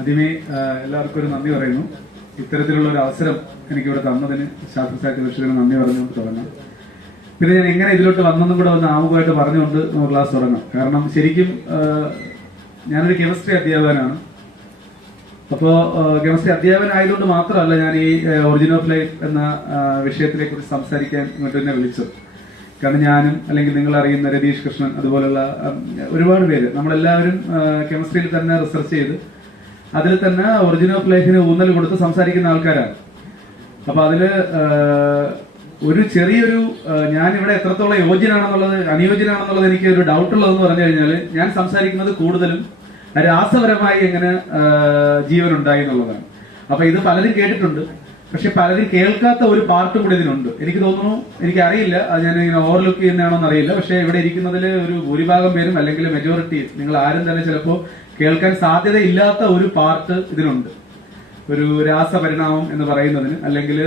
ആദ്യമേ എല്ലാവർക്കും ഒരു നന്ദി പറയുന്നു. ഇത്തരത്തിലുള്ള ഒരു അവസരം എനിക്കിവിടെ തന്നതിന് ശാസ്ത്ര സാഹിത്യ പരിഷത്തിന് നന്ദി പറഞ്ഞുകൊണ്ട് തുടങ്ങാം. പിന്നെ ഞാൻ എങ്ങനെ ഇതിലോട്ട് വന്നെന്നും കൂടെ ഒന്ന് ആമുഖമായിട്ട് പറഞ്ഞുകൊണ്ട് നമുക്ക് ക്ലാസ് തുടങ്ങാം. കാരണം ശരിക്കും ഞാനൊരു കെമിസ്ട്രി അധ്യാപകനാണ്. അപ്പോൾ കെമിസ്ട്രി അധ്യാപകൻ ആയതുകൊണ്ട് മാത്രമല്ല ഞാൻ ഈ ഒറിജിൻ ഓഫ് ലൈഫ് എന്ന വിഷയത്തിനെ കുറിച്ച് സംസാരിക്കാൻ ഇങ്ങോട്ട് തന്നെ വിളിച്ചത്. കാരണം ഞാനും അല്ലെങ്കിൽ നിങ്ങൾ അറിയുന്ന രതീഷ് കൃഷ്ണൻ അതുപോലുള്ള ഒരുപാട് പേര് നമ്മളെല്ലാവരും കെമിസ്ട്രിയിൽ തന്നെ റിസർച്ച് ചെയ്ത് അതിൽ തന്നെ ഒറിജിനൽ ഓഫ് ലൈഫിന് ഊന്നൽ കൊടുത്ത് സംസാരിക്കുന്ന ആൾക്കാരാണ്. അപ്പൊ അതിൽ ഒരു ചെറിയൊരു ഞാൻ ഇവിടെ എത്രത്തോളം യോജ്യനാണെന്നുള്ളത് അനുയോജ്യനാണെന്നുള്ളത് എനിക്ക് ഒരു ഡൗട്ട് ഉള്ളതെന്ന് പറഞ്ഞു കഴിഞ്ഞാൽ ഞാൻ സംസാരിക്കുന്നത് കൂടുതലും രാസപരമായി എങ്ങനെ ജീവനുണ്ടായി എന്നുള്ളതാണ്. അപ്പൊ ഇത് പലരും കേട്ടിട്ടുണ്ട്. പക്ഷെ പലരും കേൾക്കാത്ത ഒരു പാർട്ടും കൂടി ഇതിനുണ്ട് എനിക്ക് തോന്നുന്നു എനിക്ക് അറിയില്ല അത് ഞാൻ ഇങ്ങനെ ഓവർലുക്ക് ചെയ്യുന്നതാണോ എന്നറിയില്ല. പക്ഷെ ഇവിടെ ഇരിക്കുന്നതിൽ ഒരു ഭൂരിഭാഗം പേരും അല്ലെങ്കിൽ മെജോറിറ്റി നിങ്ങൾ ആരും തന്നെ ചിലപ്പോൾ കേൾക്കാൻ സാധ്യതയില്ലാത്ത ഒരു പാർട്ട് ഇതിനുണ്ട് ഒരു രാസപരിണാമം എന്ന് പറയുന്നതിന് അല്ലെങ്കിൽ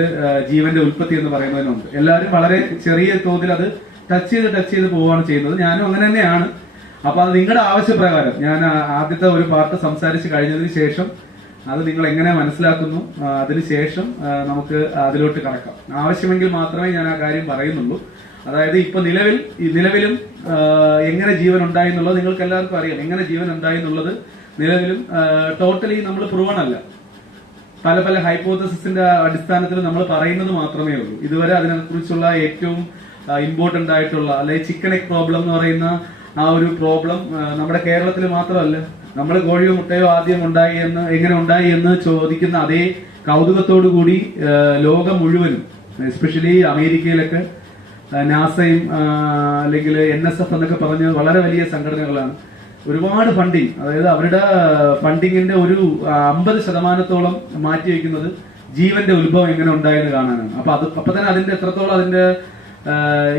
ജീവന്റെ ഉൽപ്പത്തി എന്ന് പറയുന്നതിനുണ്ട്. എല്ലാവരും വളരെ ചെറിയ തോതിൽ അത് ടച്ച് ചെയ്ത് ടച്ച് ചെയ്ത് പോവുകയാണ് ചെയ്യുന്നത്. ഞാനും അങ്ങനെ തന്നെയാണ്. അപ്പൊ അത് നിങ്ങളുടെ ആവശ്യപ്രകാരം ഞാൻ ആദ്യത്തെ ഒരു പാർട്ട് സംസാരിച്ച് കഴിഞ്ഞതിന് ശേഷം അത് നിങ്ങൾ എങ്ങനെ മനസ്സിലാക്കുന്നു അതിനുശേഷം നമുക്ക് അതിലോട്ട് കടക്കാം. ആവശ്യമെങ്കിൽ മാത്രമേ ഞാൻ ആ കാര്യം പറയുന്നുള്ളൂ. അതായത് ഇപ്പൊ നിലവിൽ നിലവിലും എങ്ങനെ ജീവൻ ഉണ്ടായി എന്നുള്ളത് നിങ്ങൾക്ക് എല്ലാവർക്കും അറിയാം. എങ്ങനെ ജീവൻ ഉണ്ടായി എന്നുള്ളത് നിലവിലും ടോട്ടലി നമ്മൾ പ്രൂവൺ അല്ല. പല പല ഹൈപ്പോത്തസിന്റെ അടിസ്ഥാനത്തിൽ നമ്മൾ പറയുന്നത് മാത്രമേ ഉള്ളൂ. ഇതുവരെ അതിനെക്കുറിച്ചുള്ള ഏറ്റവും ഇമ്പോർട്ടന്റ് ആയിട്ടുള്ള അല്ലെങ്കിൽ ചിക്കൻ എഗ് പ്രോബ്ലം എന്ന് പറയുന്ന ആ ഒരു പ്രോബ്ലം നമ്മുടെ കേരളത്തിൽ മാത്രമല്ല. നമ്മൾ കോഴിയോ മുട്ടയോ ആദ്യം ഉണ്ടായി എന്ന് എങ്ങനെ ഉണ്ടായി എന്ന് ചോദിക്കുന്ന അതേ കൗതുകത്തോടു കൂടി ലോകം മുഴുവനും എസ്പെഷ്യലി അമേരിക്കയിലൊക്കെ നാസയും അല്ലെങ്കിൽ എൻ എസ് എഫ് എന്നൊക്കെ പറഞ്ഞ വളരെ വലിയ സംഘടനകളാണ്. ഒരുപാട് ഫണ്ടിങ് അതായത് അവരുടെ ഫണ്ടിങ്ങിന്റെ ഒരു അമ്പത് ശതമാനത്തോളം മാറ്റിവെക്കുന്നത് ജീവന്റെ ഉത്ഭവം എങ്ങനെ ഉണ്ടായെന്ന് കാണാനാണ്. അപ്പൊ അത് അപ്പൊ തന്നെ അതിന്റെ എത്രത്തോളം അതിന്റെ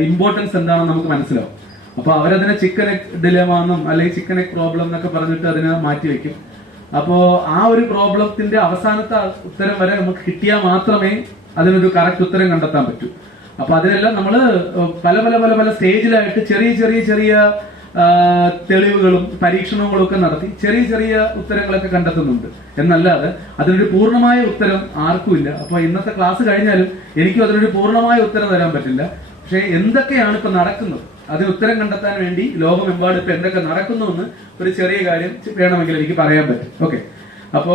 ഇമ്പോർട്ടൻസ് എന്താണെന്ന് നമുക്ക് മനസ്സിലാവും. അപ്പൊ അവരതിനെ ചിക്കൻ എഗ് ഡിലേമാന്നും അല്ലെങ്കിൽ ചിക്കൻ പ്രോബ്ലം എന്നൊക്കെ പറഞ്ഞിട്ട് അതിനെ മാറ്റിവെക്കും അപ്പോ ആ ഒരു പ്രോബ്ലത്തിന്റെ അവസാനത്തെ ഉത്തരം വരെ നമുക്ക് കിട്ടിയാൽ മാത്രമേ അതിനൊരു കറക്റ്റ് ഉത്തരം കണ്ടെത്താൻ പറ്റൂ. അപ്പൊ അതിനെല്ലാം നമ്മൾ പല പല പല പല സ്റ്റേജിലായിട്ട് ചെറിയ ചെറിയ ചെറിയ തെളിവുകളും പരീക്ഷണങ്ങളും ഒക്കെ നടത്തി ചെറിയ ചെറിയ ഉത്തരങ്ങളൊക്കെ കണ്ടെത്തുന്നുണ്ട്. എന്നല്ലാതെ അതിനൊരു പൂർണമായ ഉത്തരം ആർക്കുമില്ല അപ്പൊ ഇന്നത്തെ ക്ലാസ് കഴിഞ്ഞാലും എനിക്കും അതിനൊരു പൂർണമായ ഉത്തരം തരാൻ പറ്റില്ല. പക്ഷെ എന്തൊക്കെയാണ് ഇപ്പൊ നടക്കുന്നത്? അതിന് ഉത്തരം കണ്ടെത്താൻ വേണ്ടി ലോകമെമ്പാടും ഇപ്പൊ എന്തൊക്കെ നടക്കുന്നു എന്ന് ഒരു ചെറിയ കാര്യം വേണമെങ്കിൽ എനിക്ക് പറയാൻ പറ്റും. ഓക്കെ അപ്പോ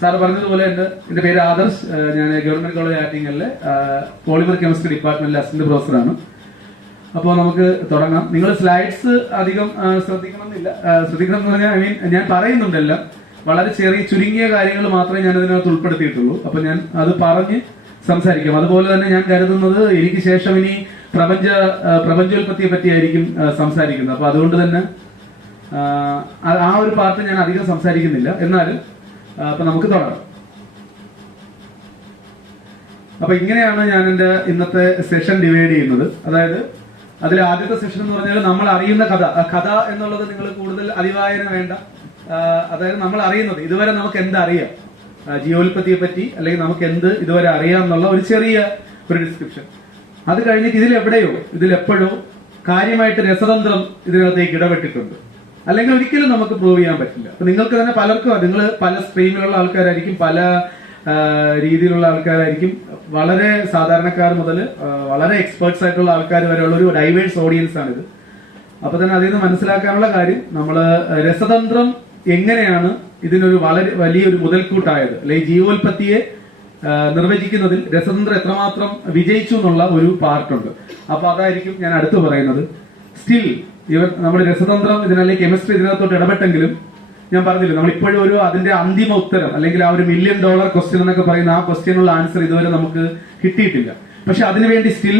സാർ പറഞ്ഞതുപോലെ എന്റെ എന്റെ പേര് ആദർശ് ഞാൻ ഗവൺമെന്റ് കോളേജ് ആറ്റിങ്ങലിലെ പോളിമർ കെമിസ്ട്രി ഡിപ്പാർട്ട്മെന്റിലെ അസിസ്റ്റന്റ് പ്രൊഫസറാണ്. അപ്പോ നമുക്ക് തുടങ്ങാം. നിങ്ങൾ സ്ലൈഡ്സ് അധികം ശ്രദ്ധിക്കണമെന്നില്ല. ശ്രദ്ധിക്കണം എന്ന് പറഞ്ഞാൽ ഐ മീൻ ഞാൻ പറയുന്നുണ്ടല്ല. വളരെ ചെറിയ ചുരുങ്ങിയ കാര്യങ്ങൾ മാത്രമേ ഞാൻ അതിനകത്ത് ഉൾപ്പെടുത്തിയിട്ടുള്ളൂ. അപ്പൊ ഞാൻ അത് പറഞ്ഞ് സംസാരിക്കാം. അതുപോലെ തന്നെ ഞാൻ കരുതുന്നത് എനിക്ക് ശേഷം ഇനി പ്രപഞ്ച പ്രപഞ്ചോൽപത്തിയെ പറ്റിയായിരിക്കും സംസാരിക്കുന്നത്. അപ്പൊ അതുകൊണ്ട് തന്നെ ആ, ഒരു പാർട്ട് ഞാൻ അധികം സംസാരിക്കുന്നില്ല. എന്നാലും അപ്പൊ നമുക്ക് തുടങ്ങാം. അപ്പൊ ഇങ്ങനെയാണ് ഞാൻ എന്റെ ഇന്നത്തെ സെഷൻ ഡിവൈഡ് ചെയ്യുന്നത്. അതായത് അതിൽ ആദ്യത്തെ സെഷൻ എന്ന് പറഞ്ഞാൽ നമ്മൾ അറിയുന്ന കഥ. കഥ എന്നുള്ളത് നിങ്ങൾ കൂടുതൽ അതിവായന വേണ്ട. അതായത് നമ്മൾ അറിയുന്നത്. ഇതുവരെ നമുക്ക് എന്തറിയാം ജീവോൽപത്തിയെ പറ്റി അല്ലെങ്കിൽ നമുക്ക് എന്ത് ഇതുവരെ അറിയാം എന്നുള്ള ഒരു ചെറിയ ഒരു ഡിസ്ക്രിപ്ഷൻ അത് കഴിഞ്ഞിട്ട് ഇതിൽ എപ്പോഴോ കാര്യമായിട്ട് രസതന്ത്രം ഇതിനകത്തേക്ക് ഇടപെട്ടിട്ടുണ്ട്. അല്ലെങ്കിൽ ഒരിക്കലും നമുക്ക് പ്രൂവ് ചെയ്യാൻ പറ്റില്ല. അപ്പൊ നിങ്ങൾക്ക് തന്നെ പലർക്കും നിങ്ങൾ പല സ്ട്രീമിലുള്ള ആൾക്കാരായിരിക്കും പല രീതിയിലുള്ള ആൾക്കാരായിരിക്കും. വളരെ സാധാരണക്കാർ മുതൽ വളരെ എക്സ്പേർട്സ് ആയിട്ടുള്ള ആൾക്കാർ വരെയുള്ള ഒരു ഡൈവേഴ്സ് ഓഡിയൻസ് ആണിത്. അപ്പൊ തന്നെ അതിൽ നിന്ന് മനസ്സിലാക്കാനുള്ള കാര്യം നമ്മൾ രസതന്ത്രം എങ്ങനെയാണ് ഇതിനൊരു വളരെ വലിയൊരു മുതൽക്കൂട്ടായത്? അല്ലെങ്കിൽ ജീവോൽപത്തിയെ നിർവചിക്കുന്നതിൽ രസതന്ത്ര എത്രമാത്രം വിജയിച്ചു എന്നുള്ള ഒരു പാർട്ടുണ്ട്. അപ്പൊ അതായിരിക്കും ഞാൻ അടുത്ത് പറയുന്നത്. സ്റ്റിൽ ഇവർ നമ്മൾ രസതന്ത്രം ഇതിനല്ലെങ്കിൽ കെമിസ്ട്രി ഇതിനകത്തോട്ട് ഇടപെട്ടെങ്കിലും ഞാൻ പറഞ്ഞില്ല നമ്മൾ ഇപ്പോഴും ഒരു അതിന്റെ അന്തിമ ഉത്തരം അല്ലെങ്കിൽ ആ ഒരു മില്യൺ ഡോളർ ക്വസ്റ്റ്യൻ എന്നൊക്കെ പറയുന്ന ആ ക്വസ്റ്റ്യനുള്ള ആൻസർ ഇതുവരെ നമുക്ക് കിട്ടിയിട്ടില്ല. പക്ഷെ അതിനുവേണ്ടി സ്റ്റിൽ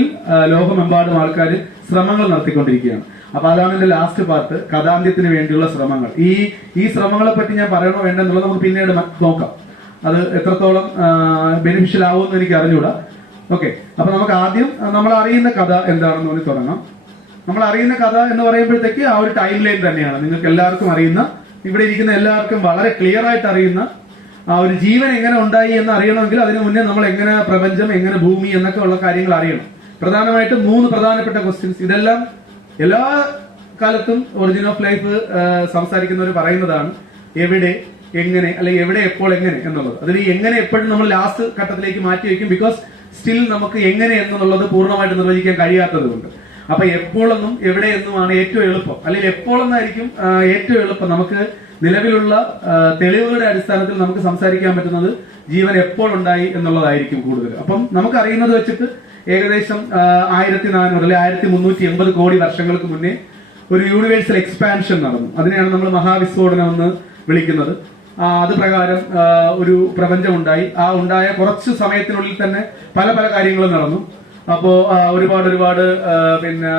ലോകമെമ്പാടും ആൾക്കാർ ശ്രമങ്ങൾ നടത്തിക്കൊണ്ടിരിക്കുകയാണ്. അപ്പൊ അതാണ് എന്റെ ലാസ്റ്റ് പാർട്ട് കഥാന്ത്യത്തിന് വേണ്ടിയുള്ള ശ്രമങ്ങൾ. ഈ ഈ ശ്രമങ്ങളെ പറ്റി ഞാൻ പറയണോ വേണ്ടെന്നുള്ളത് നമുക്ക് പിന്നീട് നോക്കാം. അത് എത്രത്തോളം ബെനിഫിഷ്യൽ ആവുമെന്ന് എനിക്ക് അറിഞ്ഞൂടാ ഓക്കെ അപ്പൊ നമുക്ക് ആദ്യം നമ്മൾ അറിയുന്ന കഥ എന്താണെന്ന് പറഞ്ഞ് തുടങ്ങാം. നമ്മൾ അറിയുന്ന കഥ എന്ന് പറയുമ്പോഴത്തേക്ക് ആ ഒരു ടൈം ലൈൻ തന്നെയാണ്. നിങ്ങൾക്ക് എല്ലാവർക്കും അറിയുന്ന ഇവിടെ ഇരിക്കുന്ന എല്ലാവർക്കും വളരെ ക്ലിയർ ആയിട്ട് അറിയുന്ന ആ ഒരു ജീവൻ എങ്ങനെ ഉണ്ടായി എന്ന് അറിയണമെങ്കിൽ അതിനു മുന്നേ നമ്മൾ എങ്ങനെ പ്രപഞ്ചം എങ്ങനെ ഭൂമി എന്നൊക്കെ ഉള്ള കാര്യങ്ങൾ അറിയണം. പ്രധാനമായിട്ടും മൂന്ന് പ്രധാനപ്പെട്ട ക്വസ്റ്റ്യൻസ് ഇതെല്ലാം എല്ലാ കാലത്തും ഒറിജിൻ ഓഫ് ലൈഫ് സംസാരിക്കുന്നവർ പറയുന്നതാണ്. എവിടെ എങ്ങനെ അല്ലെങ്കിൽ എവിടെ എപ്പോൾ എങ്ങനെ എന്നുള്ളത്. അതിന് എങ്ങനെ എപ്പോഴും നമ്മൾ ലാസ്റ്റ് ഘട്ടത്തിലേക്ക് മാറ്റി വെക്കും ബിക്കോസ് സ്റ്റിൽ നമുക്ക് എങ്ങനെ എന്നുള്ളത് പൂർണമായിട്ട് നിർവചിക്കാൻ കഴിയാത്തത് കൊണ്ട്. അപ്പൊ എപ്പോഴെന്നും എവിടെ എന്നുമാണ് ഏറ്റവും എളുപ്പം. അല്ലെങ്കിൽ എപ്പോഴെന്നായിരിക്കും ഏറ്റവും എളുപ്പം നമുക്ക് നിലവിലുള്ള തെളിവുകളുടെ അടിസ്ഥാനത്തിൽ നമുക്ക് സംസാരിക്കാൻ പറ്റുന്നത് ജീവൻ എപ്പോൾ ഉണ്ടായി എന്നുള്ളതായിരിക്കും കൂടുതൽ. അപ്പം നമുക്ക് അറിയുന്നത് വെച്ചിട്ട് ഏകദേശം ആയിരത്തി നാനൂറ് അല്ലെങ്കിൽ ആയിരത്തി മുന്നൂറ്റി എൺപത് കോടി വർഷങ്ങൾക്ക് മുന്നേ ഒരു യൂണിവേഴ്സൽ എക്സ്പാൻഷൻ നടന്നു. അതിനെയാണ് നമ്മൾ മഹാവിസ്ഫോടനം എന്ന് വിളിക്കുന്നത്. അത് പ്രകാരം ഒരു പ്രപഞ്ചം ഉണ്ടായി ആ ഉണ്ടായ കുറച്ച് സമയത്തിനുള്ളിൽ തന്നെ പല പല കാര്യങ്ങളും നടന്നു. അപ്പോ ഒരുപാട് ഒരുപാട് പിന്നെ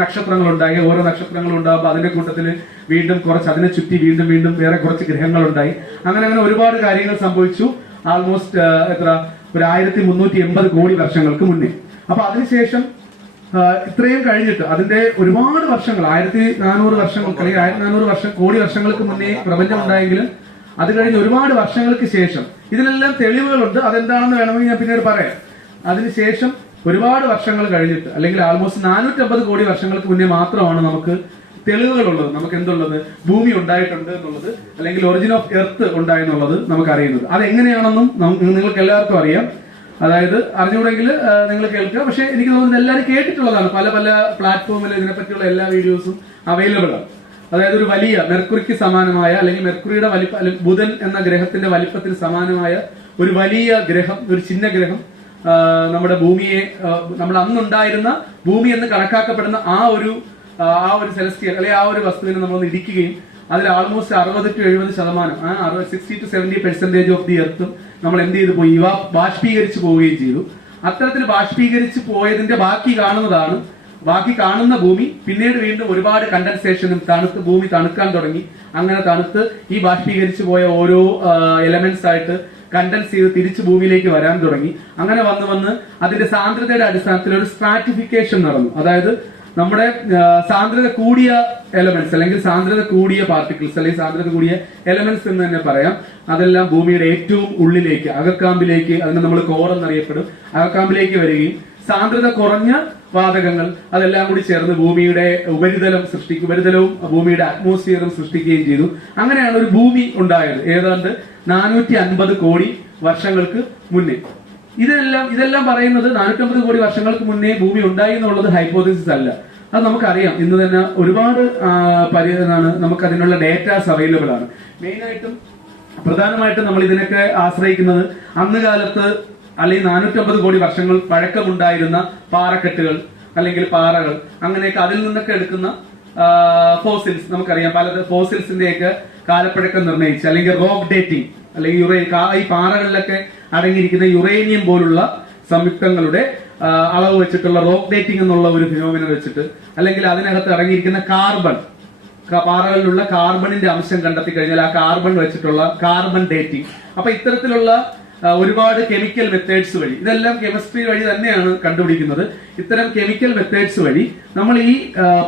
നക്ഷത്രങ്ങൾ ഉണ്ടായി ഓരോ നക്ഷത്രങ്ങൾ ഉണ്ടാകുമ്പോൾ അതിന്റെ കൂട്ടത്തിൽ വീണ്ടും കുറച്ച് അതിനെ ചുറ്റി വീണ്ടും വീണ്ടും വേറെ കുറച്ച് ഗ്രഹങ്ങൾ ഉണ്ടായി അങ്ങനെ അങ്ങനെ ഒരുപാട് കാര്യങ്ങൾ സംഭവിച്ചു. ആൾമോസ്റ്റ് എത്ര? ഒരു ആയിരത്തി മുന്നൂറ്റി എൺപത് കോടി വർഷങ്ങൾക്ക് മുന്നേ. അപ്പൊ അതിനുശേഷം ഇത്രയും കഴിഞ്ഞിട്ട് അതിന്റെ ഒരുപാട് വർഷങ്ങൾ ആയിരത്തി നാനൂറ് വർഷങ്ങൾക്ക് അല്ലെങ്കിൽ ആയിരത്തി നാനൂറ് വർഷം കോടി വർഷങ്ങൾക്ക് മുന്നേ പ്രപഞ്ചം ഉണ്ടായെങ്കിലും അത് കഴിഞ്ഞ് ഒരുപാട് വർഷങ്ങൾക്ക് ശേഷം ഇതിനെല്ലാം തെളിവുകളുണ്ട്. അതെന്താണെന്ന് വേണമെങ്കിൽ ഞാൻ പിന്നീട് പറയാം. അതിനുശേഷം ഒരുപാട് വർഷങ്ങൾ കഴിഞ്ഞിട്ട് അല്ലെങ്കിൽ ആൾമോസ്റ്റ് നാനൂറ്റമ്പത് കോടി വർഷങ്ങൾക്ക് മുന്നേ മാത്രമാണ് നമുക്ക് തെളിവുകളുള്ളത്. നമുക്ക് എന്തുള്ളത്? ഭൂമി ഉണ്ടായിട്ടുണ്ട് എന്നുള്ളത് അല്ലെങ്കിൽ ഒറിജിൻ ഓഫ് എർത്ത് ഉണ്ടായെന്നുള്ളത് നമുക്ക് അറിയുന്നത് അത് എങ്ങനെയാണെന്നും നിങ്ങൾക്ക് എല്ലാവർക്കും അറിയാം. അതായത് അറിഞ്ഞുകൂടെങ്കിൽ നിങ്ങൾ കേൾക്കുക. പക്ഷെ എനിക്ക് തോന്നുന്നത് എല്ലാവരും കേട്ടിട്ടുള്ളതാണ്. പല പല പ്ലാറ്റ്ഫോമിൽ ഇതിനെപ്പറ്റിയുള്ള എല്ലാ വീഡിയോസും അവൈലബിൾ ആണ്. അതായത് ഒരു വലിയ മെർക്കുറിക്ക് സമാനമായ അല്ലെങ്കിൽ മെർക്കുറിയുടെ വലിപ്പ ബുധൻ എന്ന ഗ്രഹത്തിന്റെ വലിപ്പത്തിന് സമാനമായ ഒരു വലിയ ഗ്രഹം ഒരു ചിഹ്ന ഗ്രഹം നമ്മുടെ ഭൂമിയെ നമ്മൾ അന്നുണ്ടായിരുന്ന ഭൂമി എന്ന് കണക്കാക്കപ്പെടുന്ന ആ ഒരു ആ ഒരു സെലസ്റ്റിയൽ അല്ലെങ്കിൽ ആ ഒരു വസ്തുവിനെ നമ്മളൊന്ന് ഇടിക്കുകയും അതിൽ ആൾമോസ്റ്റ് അറുപത് ടു എഴുപത് ശതമാനം ആ അറുപത് sixty two seventy percentage of the എർത്തും നമ്മൾ എന്ത് ചെയ്തു പോയി? ഇവ ബാഷ്പീകരിച്ചു പോവുകയും ചെയ്തു. അത്തരത്തിൽ ബാഷ്പീകരിച്ചു പോയതിന്റെ ബാക്കി കാണുന്നതാണ്. ബാക്കി കാണുന്ന ഭൂമി പിന്നീട് വീണ്ടും ഒരുപാട് കണ്ടൻസേഷനും തണുത്ത് ഭൂമി തണുക്കാൻ തുടങ്ങി. അങ്ങനെ തണുത്ത് ഈ ബാഷ്പീകരിച്ചു പോയ ഓരോ എലമെന്റ്സ് ആയിട്ട് കണ്ടൻസ് ചെയ്ത് തിരിച്ച് ഭൂമിയിലേക്ക് വരാൻ തുടങ്ങി. അങ്ങനെ വന്ന് വന്ന് അതിന്റെ സാന്ദ്രതയുടെ അടിസ്ഥാനത്തിൽ ഒരു സ്ട്രാറ്റിഫിക്കേഷൻ നടന്നു. അതായത് നമ്മുടെ സാന്ദ്രത കൂടിയ എലമെന്റ്സ് അല്ലെങ്കിൽ സാന്ദ്രത കൂടിയ പാർട്ടിക്കിൾസ് അല്ലെങ്കിൽ സാന്ദ്രത കൂടിയ എലമെന്റ്സ് എന്ന് തന്നെ പറയാം. അതെല്ലാം ഭൂമിയുടെ ഏറ്റവും ഉള്ളിലേക്ക് അകക്കാമ്പിലേക്ക് അതിനെ നമ്മൾ കോർ എന്നറിയപ്പെടും. അകക്കാമ്പിലേക്ക് വരികയും സാന്ദ്രത കുറഞ്ഞ വാതകങ്ങൾ അതെല്ലാം കൂടി ചേർന്ന് ഭൂമിയുടെ ഉപരിതലം സൃഷ്ടിക്കും ഉപരിതലവും ഭൂമിയുടെ അറ്റ്മോസ്ഫിയറും സൃഷ്ടിക്കുകയും ചെയ്തു. അങ്ങനെയാണ് ഒരു ഭൂമി ഉണ്ടായത്. ഏതാണ്ട് നാനൂറ്റി അൻപത് കോടി വർഷങ്ങൾക്ക് മുന്നേ. ഇതെല്ലാം ഇതെല്ലാം പറയുന്നത് നാനൂറ്റമ്പത് കോടി വർഷങ്ങൾക്ക് മുന്നേ ഭൂമി ഉണ്ടായി എന്നുള്ളത് ഹൈപ്പോതിസിസ് അല്ല. അത് നമുക്കറിയാം. ഇന്ന് തന്നെ ഒരുപാട് പരിഹാരമാണ് നമുക്ക് അതിനുള്ള ഡേറ്റാസ് അവൈലബിൾ ആണ്. മെയിനായിട്ടും പ്രധാനമായിട്ടും നമ്മൾ ഇതിനൊക്കെ ആശ്രയിക്കുന്നത് അന്ന് കാലത്ത് അല്ലെങ്കിൽ നാനൂറ്റമ്പത് കോടി വർഷങ്ങൾ പഴക്കമുണ്ടായിരുന്ന പാറക്കെട്ടുകൾ അല്ലെങ്കിൽ പാറകൾ അങ്ങനെയൊക്കെ അതിൽ നിന്നൊക്കെ എടുക്കുന്ന ഫോസിൽസ് നമുക്കറിയാം. പല ഫോസിൽസിന്റെയൊക്കെ കാലപ്പഴക്കം നിർണയിച്ച് അല്ലെങ്കിൽ റോക്ക് ഡേറ്റിംഗ് അല്ലെങ്കിൽ യുറേ ഈ പാറകളിലൊക്കെ അടങ്ങിയിരിക്കുന്ന യുറേനിയം പോലുള്ള സംയുക്തങ്ങളുടെ അളവ് വെച്ചിട്ടുള്ള റോക്ക് ഡേറ്റിംഗ് എന്നുള്ള ഒരു ഫിനോമിന വെച്ചിട്ട് അല്ലെങ്കിൽ അതിനകത്ത് ഇറങ്ങിയിരിക്കുന്ന കാർബൺ പാറകളിലുള്ള കാർബണിന്റെ അംശം കണ്ടെത്തി കഴിഞ്ഞാൽ ആ കാർബൺ വെച്ചിട്ടുള്ള കാർബൺ ഡേറ്റിംഗ്. അപ്പൊ ഇത്തരത്തിലുള്ള ഒരുപാട് കെമിക്കൽ മെത്തേഡ്സ് വഴി ഇതെല്ലാം കെമിസ്ട്രി വഴി തന്നെയാണ് കണ്ടുപിടിക്കുന്നത്. ഇത്തരം കെമിക്കൽ മെത്തേഡ്സ് വഴി നമ്മൾ ഈ